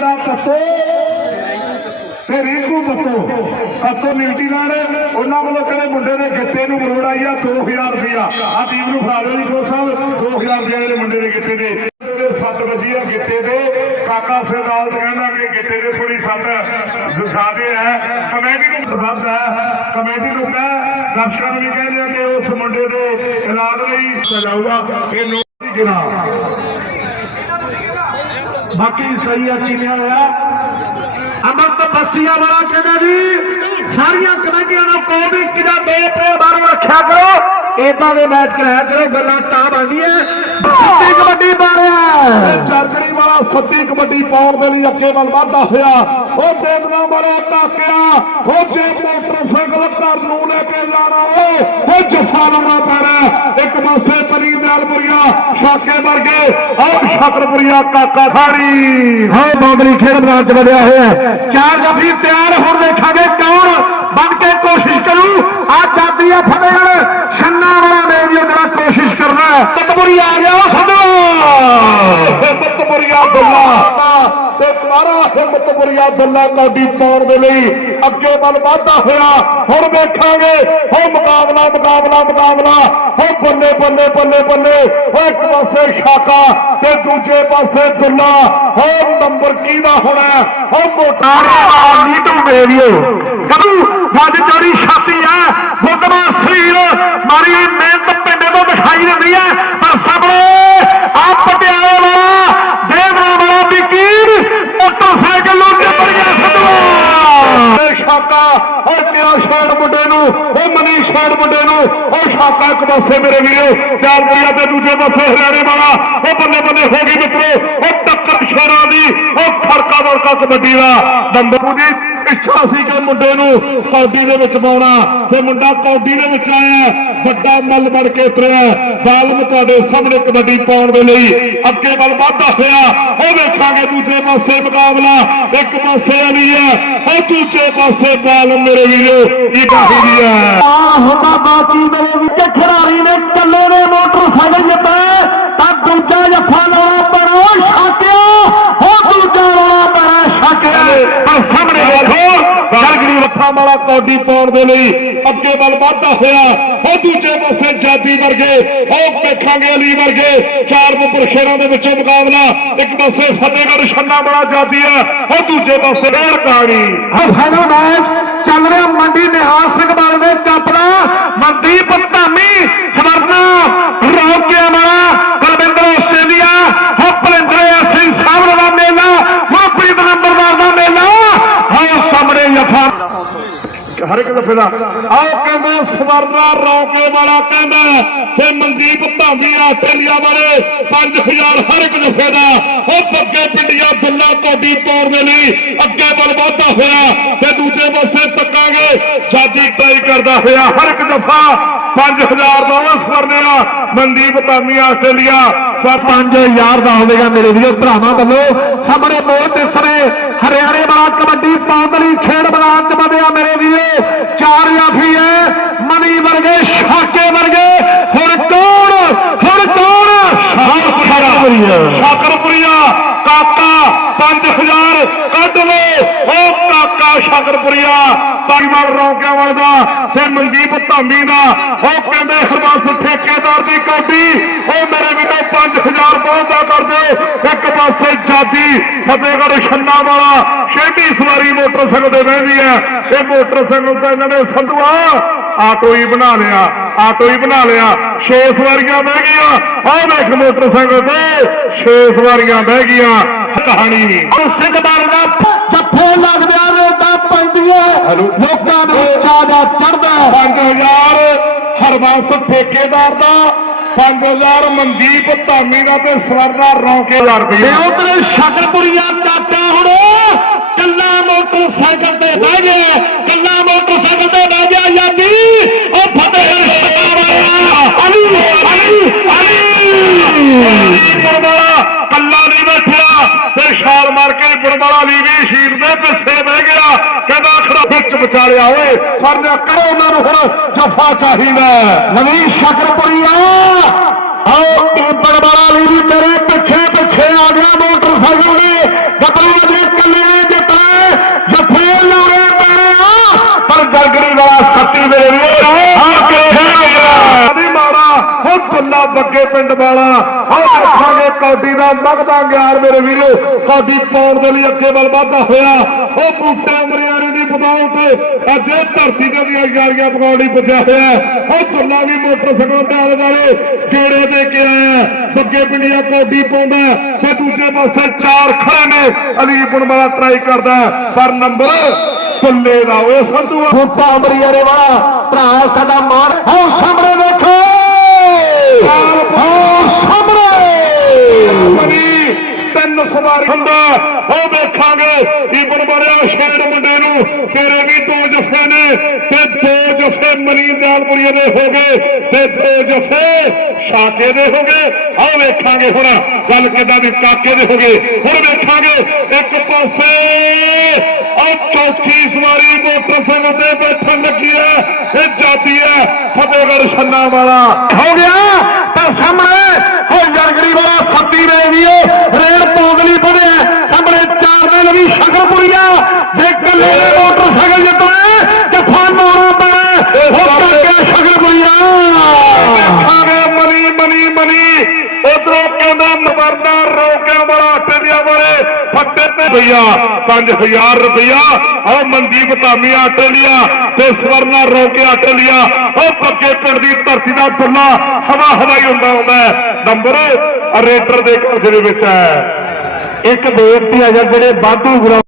ਦਾ ਪੱਤੋ ਤੇ ਰਿੰਕੂ ਪੱਤੋ। ਕੱਤੋ ਨਿਊਜ਼ੀਲੈਂਡ ਉਹਨਾਂ ਵੱਲੋਂ ਕਹਿੰਦੇ ਮੁੰਡੇ ਦੇ ਗਿੱਟੇ ਨੂੰ ਮਰੋੜ ਆਈ 2000 ਰੁਪਿਆ ਆ ਟੀਮ ਨੂੰ ਫੜਾ ਦਿਓ ਜੀ ਕੋਚ ਸਾਹਿਬ। 2000 ਰੁਪਿਆ ਜਿਹੜੇ ਮੁੰਡੇ ਦੇ ਗਿੱਟੇ ਦੇ। 7 ਵਜੀ ਆ ਗਿੱਟੇ ਦੇ। ਕਾਕਾ ਸੇਦਾਲ ਕਹਿੰਦਾ ਕਿ ਗਿੱਤੇ ਦੇ ਥੋੜੀ ਸੱਤ ਜ਼ਿਆਦੇ ਹੈ। ਕਮੇਟੀ ਨੂੰ ਵੱਧ ਹੈ। ਕਮੇਟੀ ਨੂੰ ਕਹਿ, ਦਰਸ਼ਕਾਂ ਨੂੰ ਵੀ ਕਹਿੰਦੇ ਆ ਕਿ ਉਸ ਮੁੰਡੇ ਦੇ ਇਲਾਜ ਲਈ ਸਜਾਊਗਾ ਇਹ ਨੋ ਦੀ ਗਿਰਾ ਬਾਕੀ ਸਹੀ ਆ ਚੀਨਿਆ ਹੋਇਆ। ਅਮਰਤ ਬੱਸੀਆਂ ਵਾਲਾ ਕਹਿੰਦਾ ਜੀ, ਸਾਰੀਆਂ ਕਮੇਟੀਆਂ ਨੂੰ ਕਹੋ ਕਿਦਾ ਦੋ ਬਾਰੇ ਰੱਖਿਆ ਕਰੋ। ਇਦਾਂ ਦੇ ਮੈਚ ਕਰਾਇਆ ਕਰੋ, ਗੱਲਾਂ ਤਾਂ ਬਣਦੀਆਂ। ਸਿੱਧੀ ਕਬੱਡੀ ਬਾਰੇ ਚਾਚੜੀ ਵਾਲਾ ਸੱਤੀ ਕਬੱਡੀ ਪਾਉਣ ਦੇ ਲਈ ਅੱਗੇ ਵੱਲ ਵਧਦਾ ਹੋਇਆ। ਉਹ ਦੇਦਨਾ ਵਾਲਾ ਤਾਕਿਆ ਉਹ ਜੇ ਮੋਟਰਸਾਈਕਲ ਘਰ ਨੂੰ ਲੈ ਕੇ ਜਾਣਾ। ਉਹ ਜੱਫਾ ਲਾਉਣਾ ਪੈਣਾ। ਇੱਕ ਪਾਸੇ ਪਰੀ ਦਿਆਲਪੁਰੀਆ ਸ਼ਾਕੇ ਵਰਗੇ ਔਰ ਸ਼ਕਰਪੁਰੀਆ ਕਾਕਾ ਖਾੜੀ ਹਾਂ ਬਾਬਰੀ ਖੇਡ ਮੈਦਾਨ ਚ ਵਧਿਆ ਹੋਇਆ। ਚਾਰ ਜਫੀ ਤਿਆਰ ਹੁਣ ਦੇਖਾਂਗੇ ਕੌਣ ਬਣ ਕੇ ਕੋਸ਼ਿਸ਼ ਕਰੂ ਆ ਜਾਂਦੀ ਆ ਫਤਿਹਗੜ੍ਹ ਛੰਨਾ ਵਾਲਾ ਨੇ ਵੀ ਉਹਦਾ ਕੋਸ਼ਿਸ਼ ਕਰਨਾ। ਤਤਪੁਰੀ ਆ ਗਿਆ ਸਾਡੋ ਹਿੰਮਤਪੁਰੀਆ ਦੁੱਲਾ ਕੁਆਰਾ ਹਿੰਮਤਪੁਰੀਆ ਦੁੱਲਾ ਕੌਡੀ ਪਾਉਣ ਦੇ ਲਈ ਅੱਗੇ ਵੱਲ ਵਧਦਾ ਹੋਇਆ। ਹੁਣ ਵੇਖਾਂਗੇ ਹੋ ਮੁਕਾਬਲਾ ਮੁਕਾਬਲਾ ਮੁਕਾਬਲਾ। ਹੋ ਬੱਲੇ ਬੱਲੇ ਬੱਲੇ ਬੱਲੇ। ਹੋ ਇੱਕ ਪਾਸੇ ਸ਼ਾਕਾ ਤੇ ਦੂਜੇ ਪਾਸੇ ਦੁੱਲਾ। ਹੋ ਨੰਬਰ ਕਿਹਦਾ ਹੋਣਾ ਹੋ? ਮੋਟਾ ਨੀਟੂ ਬੇਵੀਓ ਕਦੂ ਵੱਜ ਚੋਰੀ ਛਾਤੀ ਆ ਬੁੱਧਵਾ ਸਰੀਰ ਮਾਰੀ ਮਿਹਨਤ ਪਿੰਡੇ ਤੋਂ ਦਿਖਾਈ ਦਿੰਦੀ ਹੈ। ਪਰ ਸਾਹਮਣੇ ਆ ਪਟਿਆਲੇ ਵਾਲਾ ਦੇਵਰਾ ਵਾਲਾ ਵਕੀਲ ਮੋਟਰਸਾਈਕਲ ਨੂੰ ਨਿਬੜ ਗਿਆ ਸਦਵਾ ਤੇ ਸ਼ਾਕਾ ਉਹ ਤੇਰਾ ਸ਼ੇਡ ਮੁੰਡੇ ਨੂੰ ਉਹ ਮਨੀ ਸ਼ੇਡ ਮੁੰਡੇ ਨੂੰ ਉਹ ਸ਼ਾਕਾ ਇੱਕ ਪਾਸੇ ਮੇਰੇ ਵੀਰੋ, ਚਾਰ ਪੁਰੀਆ ਤੇ ਦੂਜੇ ਪਾਸੇ ਹਰਿਆਣੇ ਵਾਲਾ, ਉਹ ਬੱਲੇ ਬੱਲੇ ਹੋ ਗਈ ਮਿੱਤਰੋ, ਉਹ ਟੱਕਰ ਸ਼ੇਰਾਂ ਦੀ, ਉਹ ਫਰਕਾ ਵਰਕਾ ਕਬੱਡੀ ਦਾ। ਬੰਦੂ ਜੀ ਇੱਛਾ ਸੀ ਕਿ ਮੁੰਡੇ ਨੂੰ ਕੌਡੀ ਦੇ ਵਿੱਚ ਪਾਉਣਾ। ਤੇ ਮੁੰਡਾ ਕੌਡੀ ਦੇ ਵਿੱਚ ਆਇਆ। ਵੱਡਾ ਮੱਲ ਬਣ ਕੇ ਉਤਰਿਆ। ਬਾਲਮ ਤੁਹਾਡੇ ਸਾਹਮਣੇ ਕਬੱਡੀ ਪਾਉਣ ਦੇ ਲਈ ਅੱਗੇ ਵੱਲ ਵਧਦਾ ਹੋਇਆ। ਉਹ ਵੇਖਾਂਗੇ ਦੂਜੇ ਪਾਸੇ ਮੁਕਾਬਲਾ। ਇੱਕ ਪਾਸੇ ਅਲੀ ਹੈ। ਉਹ ਦੂਜੇ ਪਾਸੇ ਬਾਲਮ ਮੇਰੇ ਵੀਰੋ, ਇਹ ਦੀ ਹੈ ਆ ਹੁੰਦਾ ਬਾਕੀ ਮੇਰੇ ਵਿੱਚ ਖਿਡਾਰੀ ਨੇ ਕੱਲੇ ਨੇ ਮੋਟਰਸਾਈਕਲ ਜਿੱਤੇ ਤਾਂ ਦੂਜਾ ਜੱਫਾ ਲਾਉਣਾ ਪੈਣਾ ਛਾਕਿਆ ਹੋ ਦੂਜਾ ਲਾਉਣਾ ਪੈਣਾ ਛਾਕਿਆ ਪਰ ਸਾਹਮਣੇ ਦੇਖੋ ਗਲਗੜੀ ਰੱਖਾਂ ਵਾਲਾ ਕੌਡੀ ਪਾਉਣ ਦੇ ਲਈ ਅੱਗੇ ਵੱਲ ਵਧਦਾ ਹੋਇਆ ਉਹ ਦੂਜੇ ਪਾਸੇ ਜਾਦੀ ਵਰਗੇ, ਉਹ ਵੇਖਾਂਗੇ ਅਲੀ ਵਰਗੇ, ਚਾਰ ਮੁੱਪਰ ਸ਼ੇਰਾਂ ਦੇ ਵਿੱਚੋਂ ਮੁਕਾਬਲਾ। ਇੱਕ ਪਾਸੇ ਫਤਿਹਗੜ੍ਹ ਛੰਨਾ ਵਾਲਾ ਜਾਦੀ ਹੈ, ਉਹ ਦੂਜੇ ਪਾਸੇ ਡੇਰ ਕਾਣੀ ਆ ਮੈਚ ਚੱਲ ਰਿਹਾ ਮੰਡੀ ਨਿਹਾਲ ਸਿੰਘ ਬਾਲ ਦੇ ਕੱਪ ਦਾ ਮਨਦੀਪ ਧਾਮੀ, ਸਵਰਨਾ, ਰੋਕਿਆ ਵਾਲਾ ਕੁਲਵਿੰਦਰ ਆਸਟ੍ਰੇਲੀਆ ਹੋ ਭਲਿੰਦਰ ਸਿੰਘ ਸਾਹਮਣੇ ਦਾ ਮੇਲਾ ਮਨਪ੍ਰੀਤ ਨੰਬਰਦਾਰ ਦਾ ਮੇਲਾ ਹਾਂ ਸਾਹਮਣੇ ਜਫਾ ਹਰ ਇੱਕ ਕਹਿੰਦਾ, ਸਵਰਨਾ ਰੌਕੇ ਵਾਲਾ ਕਹਿੰਦਾ ਤੇ ਮਨਦੀਪ ਧਾਮੀ ਆਸਟ੍ਰੇਲੀਆ ਵਾਲੇ 5000 ਹਰ ਇੱਕ ਦਫੇ ਦਾ ਉਹ ਪੱਕੇ ਪਿੰਡੀਆਂ ਦੁੱਲਾ ਕੋਡੀ ਪਾਉਣ ਦੇ ਲਈ ਅੱਗੇ ਵੱਲ ਵਧਦਾ ਹੋਇਆ ਤੇ ਦੂਜੇ ਪਾਸੇ ਤੱਕਾਂਗੇ। ਸ਼ਾਦੀ ਟਰਾਈ ਕਰਦਾ ਹੋਇਆ, ਹਰ ਇੱਕ ਦਫਾ 5000 ਦਾ ਸਵਰਨੇ ਦਾ ਮਨਦੀਪ ਧਾਮੀ ਆਸਟ੍ਰੇਲੀਆ। ਸਾ 5000 ਦਾ ਹੋਵੇਗਾ ਮੇਰੇ ਵੀਰੋ ਭਰਾਵਾਂ ਵੱਲੋਂ। ਸਾਹਮਣੇ ਮੋਹ ਦਿਸਰੇ। ਹਰਿਆਣੇ ਵਾਲਾ ਕਬੱਡੀ ਪਾਉਂਦਲੀ ਖੇਡ ਮੈਦਾਨ ਚ ਵਧਿਆ ਮੇਰੇ ਵੀਰੋ। ਚਾਰ ਜਾਫੀ ਹੈ। ਮਨੀ ਵਰਗੇ ਛਾਕੇ ਵਰਗੇ। ਹੁਣ ਕੌਣ? ਹੁਣ ਕੌਣ? ਸ਼ਾਕਰਪੁਰੀਆ। ਕਾਕਾ 5000 ਕੱਢ ਲੋ ਉਹ ਕਾਕਾ ਸ਼ਾਕਰਪੁਰੀਆ ਪਰਿਵਾਰ ਰੌਕਿਆਂ ਵਾਲੇ ਦਾ, ਤੇ ਮਨਦੀਪ ਧਾਮੀ ਦਾ। ਉਹ ਕਹਿੰਦੇ ਹਰਬੰਸ ਠੇਕੇਦਾਰ ਦੀ ਕੌਡੀ ਉਹ ਮੇਰੇ ਵੀਰੋ 5000 ਪਹੁੰਚਦਾ ਕਰ ਦਿਓ। ਇੱਕ ਪਾਸੇ ਜਾਦੀ ਫਤਿਹਗੜ੍ਹ ਛੰਨਾ ਵਾਲਾ। ਛੇਡੀ ਸਵਾਰੀ ਮੋਟਰਸਾਈਕਲ ਤੇ ਬਹਿੰਦੀ ਹੈ? ਇਹ ਮੋਟਰਸਾਈਕਲ ਤਾਂ ਇਹਨਾਂ ਨੇ ਸੰਧੂਆ, ਆਟੋ ਹੀ ਬਣਾ ਲਿਆ, ਆਟੋ ਹੀ ਬਣਾ ਲਿਆ। 6 ਸਵਾਰੀਆਂ ਬਹਿ ਗਈਆਂ। ਆਹ ਦੇਖ ਮੋਟਰਸਾਈਕਲ ਤੇ 6 ਸਵਾਰੀਆਂ ਬਹਿ ਗਈਆਂ। ਕਹਾਣੀ। ਸਿੰਘਦਾਰ ਦਾ ਲੋਕਾਂ ਨੂੰ ਚਾਜਾ ਚੜਦਾ 5000 ਹਰਬੰਸ ਠੇਕੇਦਾਰ ਦਾ 5000 ਮਨਦੀਪ ਧਾਮੀ ਦਾ ਤੇ ਸਵਰਨਾ ਰੌਕੇ ਹਜ਼ਾਰ ਤੇ ਰੁਪਏ ਉਧਰ ਸ਼ਕਰਪੁਰੀਆ ਕਾਟਾ ਹੁਣ ਕੱਲਾ ਮੋਟਰਸਾਈਕਲ ਤੇ ਬਹਿ ਗਿਆ ਕੱਲਾ ਮੋਟਰਸਾਈਕਲ ਤੇ ਬਹਿ ਗਿਆ ਯਾਦੀ ਉਹ ਫਤਿਹ ਸਤਾਰਾ ਅਲੀ ਅਲੀ ਅਲੀ। ਬੁਰਬਾਲਾ ਕੱਲਾ ਨਹੀਂ ਬੈਠਿਆ ਤੇ ਛਾਲ ਮਾਰ ਕਰੋ ਉਹਨਾਂ ਹੁਣ ਜਫਾ ਚਾਹੀਦਾ ਨਵੀਂ ਸ਼ਕਰਪੁਰੀਆ ਆ ਗਿਆ ਮੋਟਰਸਾਈਕਲ ਪਰ ਗਰਗੜੀ ਵਾਲਾ ਸੱਤੀ ਮੇਰੇ ਮਾੜਾ ਹੋ ਦੁੱਲਾ ਬੱਗੇ ਪਿੰਡ ਵਾਲਾ। ਹੋ ਰੱਖਾਂਗੇ ਦਾ ਮਗਦਾ ਗਿਆਰ ਮੇਰੇ ਵੀਰੋ। ਸਾਡੀ ਪੌਣ ਦੇ ਲਈ ਅੱਗੇ ਵੱਲ ਵਾਧਾ ਹੋਇਆ। ਉਹ ਬੂਟੇ ਅੰਦਰਿਆ ਦੀ ਬਦੌਲਤ ਅੱਜ ਇਹ ਧਰਤੀ ਤੇ ਦੀਆਂ ਯਾਰੀਆਂ ਪਕਾਉਣ ਲਈ ਪੁੱਜਿਆ ਹੋਇਆ ਉਹ ਤੁਰਨਾ ਵੀ ਮੋਟਰਸਾਈਕਲ ਤੇ ਆਲੇ ਦਾਲੇ ਗੇੜੇ ਦੇ ਕੇ ਆਇਆ ਬੱਗੇ ਪਿੰਡੀਆਂ ਕੋਡੀ ਪਾਉਂਦਾ ਤੇ ਦੂਜੇ ਪਾਸੇ ਚਾਰ ਖੜੇ ਨੇ। ਅਲੀਪੁਰ ਵਾਲਾ ਟਰਾਈ ਕਰਦਾ ਪਰ ਨੰਬਰ ਪੁੱਲੇ ਦਾ ਓਏ ਸੰਧੂ ਬੂਟਾ ਅਮਰੀਆਰੇ ਵਾਲਾ ਭਰਾ ਸਾਡਾ ਮਾਨ ਆਓ ਸਾਹਮਣੇ ਦੇਖੋ ਤਿੰਨ ਸਵਾਰੀ ਹੁੰਦਾ ਉਹ ਵੇਖਾਂਗੇ ਇਬਨ ਬੜਿਆ ਸ਼ੇਰ ਮੁੰਡੇ ਨੂੰ। ਤੇਰੇ ਵੀ ਦੋ ਜਫੇ ਨੇ ਤੇ ਦੋ ਜਫੇ ਮਨੀ ਦਾਲਪੁਰੀਏ ਦੇ ਹੋ ਗਏ ਤੇ ਦੋ ਜਫੇ ਸ਼ਾਕੇ ਦੇ ਹੋ ਗਏ। ਆਹ ਵੇਖਾਂਗੇ ਹੁਣ ਗੱਲ ਕਿੱਦਾਂ ਦੀ ਕਾਕੇ ਦੇ ਹੋ ਗਏ। ਹੁਣ ਵੇਖਾਂਗੇ ਇੱਕ ਪਾਸੇ ਉਹ ਚੌਥੀ ਸਵਾਰੀ ਮੋਟਰਸਾਈਕਲ ਤੇ ਬੈਠਣ ਲੱਗੀ ਹੈ। ਇਹ ਜਾਤੀ ਹੈ ਫਤਿਹਗੜ੍ਹ ਛੰਨਾ ਵਾਲਾ। ਹੋ ਗਿਆ ਤਾਂ ਸਾਹਮਣੇ ਹੋ ਜਰਗੜੀ ਵਾਲਾ ਸੱਤੀ ਰੇ ਵੀਓ ਰੇਡ ਪੌਗਲੀ ਵਧਿਆ ਸਾਹਮਣੇ ਚਾਰ ਦਿਨ ਵੀ ਸ਼ਕਰਪੁਰੀਆ ਜੇ ਕੱਲੇ ਨੇ ਮੋਟਰਸਾਈਕਲ ਜਿੱਤਣਾ ਜਫਾ ਮਾਰਨਾ ਪੈਣਾ ਹੋ ਕਰਕੇ ਸ਼ਕਰਪੁਰੀਆ ਦੇਖਾਂਗੇ ਮਨੀ ਮਨੀ ਮਨੀ ਉਧਰੋਂ ਕਹਿੰਦਾ ਮਰਦਾ ਰੋਕਿਆ ਵਾਲਾ ਆਟੇ ਦੀਆਂ ਵਾਲੇ ਫੱਟੇ ਤੇ 5000 ਰੁਪਇਆ ਉਹ ਮਨਦੀਪ ਧਾਮੀ ਆਟੇ ਲਿਆ ਤੇ ਸਵਰਨਾ ਰੋਕੇ ਆਟੇ ਲਿਆ ਉਹ ਪੱਕੇ ਪਿੰਡ ਦੀ ਧਰਤੀ ਦਾ ਦੁੱਲਾ ਹਵਾ ਹਵਾਈ ਹੁੰਦਾ ਹੁੰਦਾ ਨੰਬਰ ਰੇਟਰ ਦੇ ਘਰ ਦੇ ਵਿੱਚ ਹੈ। ਇੱਕ ਬੇਨਤੀ ਆ ਜਿਹੜੇ ਵਾਧੂ ਗੁਰੂ